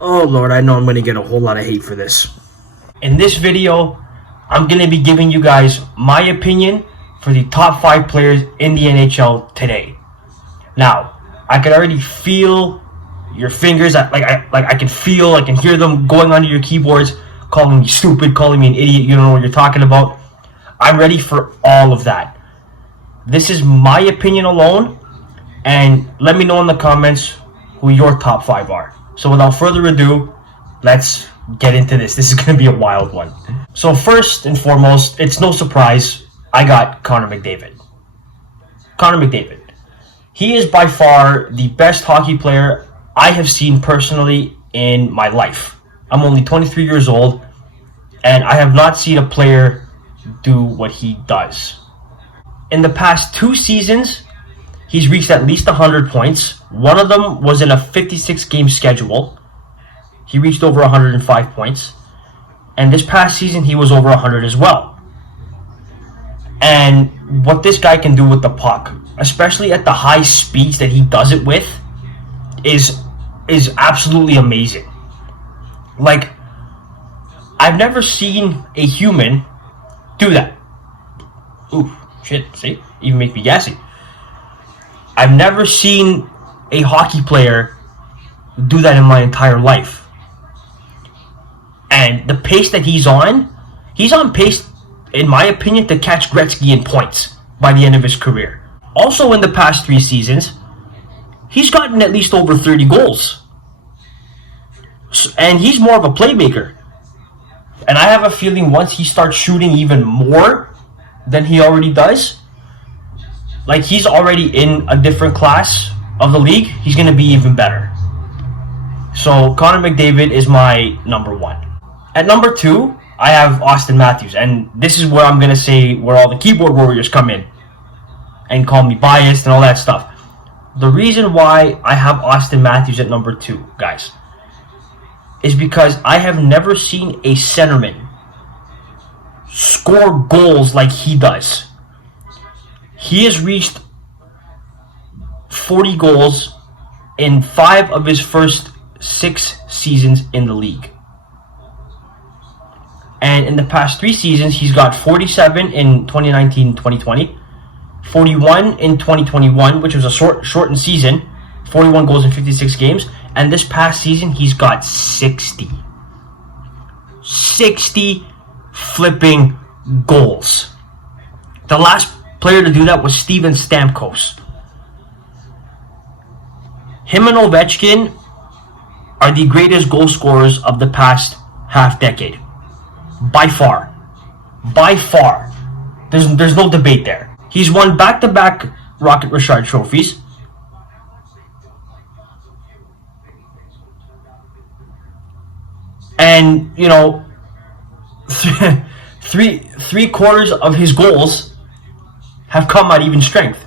Oh Lord, I know I'm going to get a whole lot of hate for this. In this video, I'm going to be giving you guys my opinion for the top 5 players in the NHL today. Now, I can already feel your fingers, I can hear them going onto your keyboards, calling me stupid, calling me an idiot, you don't know what you're talking about. I'm ready for all of that. This is my opinion alone, and let me know in the comments who your top 5 are. So without further ado, let's get into this. This is going to be a wild one. So first and foremost, it's no surprise, I got Connor McDavid. Connor McDavid. He is by far the best hockey player I have seen personally in my life. I'm only 23 years old, and I have not seen a player do what he does. In the past 2 seasons, he's reached at least 100 points. One of them was in a 56-game schedule. He reached over 105 points. And this past season, he was over 100 as well. And what this guy can do with the puck, especially at the high speeds that he does it with, is absolutely amazing. Like, I've never seen a human do that. Ooh, shit, see? Even make me gassy. I've never seen a hockey player do that in my entire life. And the pace that he's on pace, in my opinion, to catch Gretzky in points by the end of his career. Also, in the past 3 seasons, he's gotten at least over 30 goals. And he's more of a playmaker. And I have a feeling once he starts shooting even more than he already does, like he's already in a different class of the league, he's going to be even better. So Connor McDavid is my number 1. At number 2, I have Austin Matthews. And this is where I'm going to say where all the keyboard warriors come in and call me biased and all that stuff. The reason why I have Austin Matthews at number 2, guys, is because I have never seen a centerman score goals like he does. He has reached 40 goals in 5 of his first 6 seasons in the league. And in the past 3 seasons, he's got 47 in 2019-2020, 41 in 2021, which was a shortened season, 41 goals in 56 games, and this past season, he's got 60. 60 flipping goals. The last player to do that was Steven Stamkos. Him and Ovechkin are the greatest goal scorers of the past half decade. By far. By far. There's no debate there. He's won back-to-back Rocket Richard trophies. And, you know, three quarters of his goals have come at even strength.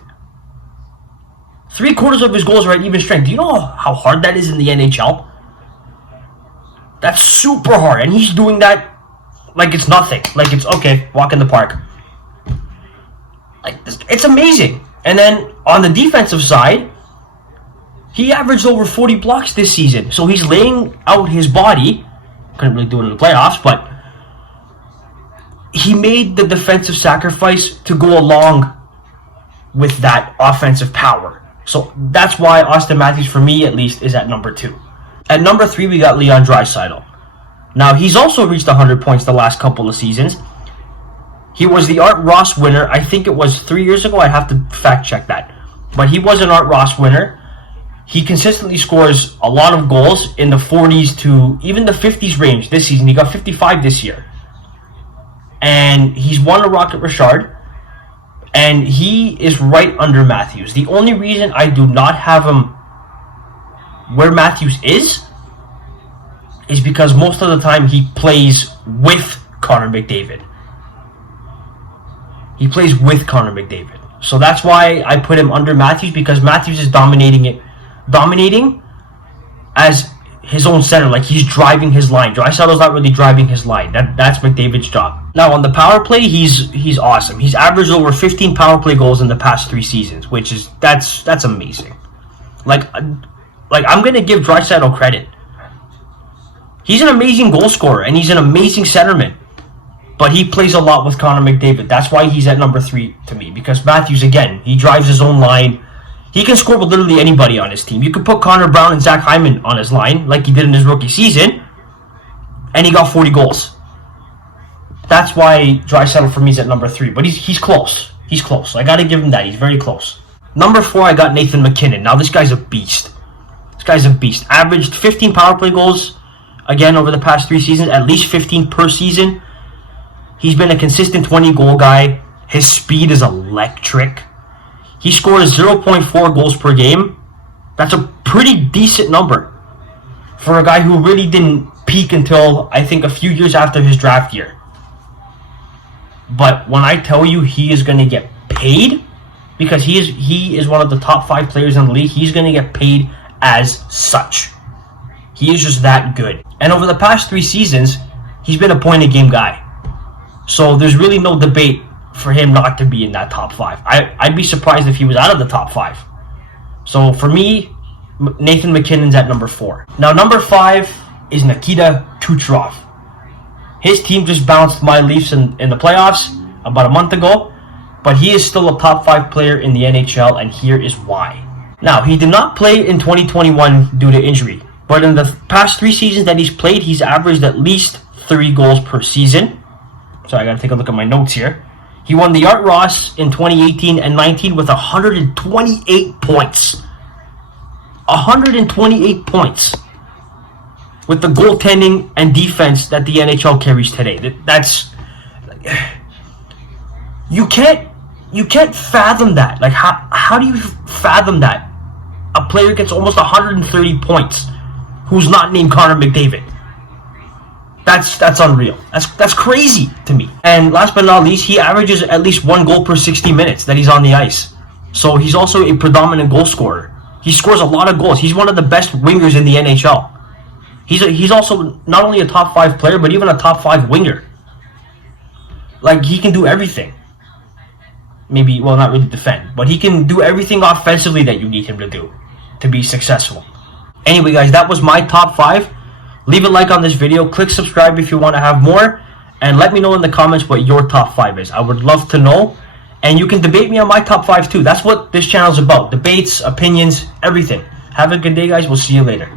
3/4 of his goals are at even strength. Do you know how hard that is in the NHL? That's super hard. And he's doing that like it's nothing. Like it's, okay, walk in the park. Like, it's amazing. And then on the defensive side, he averaged over 40 blocks this season. So he's laying out his body. Couldn't really do it in the playoffs, but he made the defensive sacrifice to go along with that offensive power. So that's why Austin Matthews, for me at least, is at number 2. At number 3, we got Leon Draisaitl. Now, he's also reached 100 points the last couple of seasons. He was the Art Ross winner. I think it was 3 years ago. I'd have to fact check that. But he was an Art Ross winner. He consistently scores a lot of goals in the 40s to even the 50s range this season. He got 55 this year. And he's won a Rocket Richard. And he is right under Matthews. The only reason I do not have him where Matthews is because most of the time he plays with Connor McDavid. He plays with Connor McDavid. So that's why I put him under Matthews, because Matthews is dominating as his own center. Like, he's driving his line. Draisaitl's not really driving his line. That's McDavid's job. Now, on the power play, he's awesome. He's averaged over 15 power play goals in the past 3 seasons, which is that's amazing. Like I'm gonna give Draisaitl credit. He's an amazing goal scorer, and he's an amazing centerman. But he plays a lot with Connor McDavid. That's why he's at number 3 to me. Because Matthews, again, he drives his own line. He can score with literally anybody on his team. You could put Connor Brown and Zach Hyman on his line, like he did in his rookie season, and he got 40 goals. That's why Draisaitl for me is at number 3. But he's close. He's close. I got to give him that. He's very close. Number 4, I got Nathan MacKinnon. Now, this guy's a beast. This guy's a beast. Averaged 15 power play goals, again, over the past 3 seasons. At least 15 per season. He's been a consistent 20-goal guy. His speed is electric. He scores 0.4 goals per game. That's a pretty decent number for a guy who really didn't peak until, I think, a few years after his draft year. But when I tell you he is going to get paid, because he is one of the top 5 players in the league, he's going to get paid as such. He is just that good. And over the past 3 seasons, he's been a point-a-game guy. So there's really no debate for him not to be in that top 5. I'd be surprised if he was out of the top 5. So for me, Nathan MacKinnon's at number 4. Now number 5 is Nikita Kucherov. His team just bounced my Leafs in the playoffs about a month ago, but he is still a top 5 player in the NHL, and here is why. Now, he did not play in 2021 due to injury, but in the past 3 seasons that he's played, he's averaged at least 3 goals per season. So I gotta take a look at my notes here. He won the Art Ross in 2018 and 19 with 128 points. 128 points. With the goaltending and defense that the NHL carries today. That's... You can't fathom that. Like, how do you fathom that? A player gets almost 130 points who's not named Connor McDavid. That's unreal. That's crazy to me. And last but not least, he averages at least 1 goal per 60 minutes that he's on the ice. So he's also a predominant goal scorer. He scores a lot of goals. He's one of the best wingers in the NHL. He's also not only a top 5 player, but even a top 5 winger. Like, he can do everything. Maybe, well, not really defend, but he can do everything offensively that you need him to do to be successful. Anyway, guys, that was my top 5. Leave a like on this video. Click subscribe if you want to have more. And let me know in the comments what your top 5 is. I would love to know. And you can debate me on my top 5 too. That's what this channel is about. Debates, opinions, everything. Have a good day, guys. We'll see you later.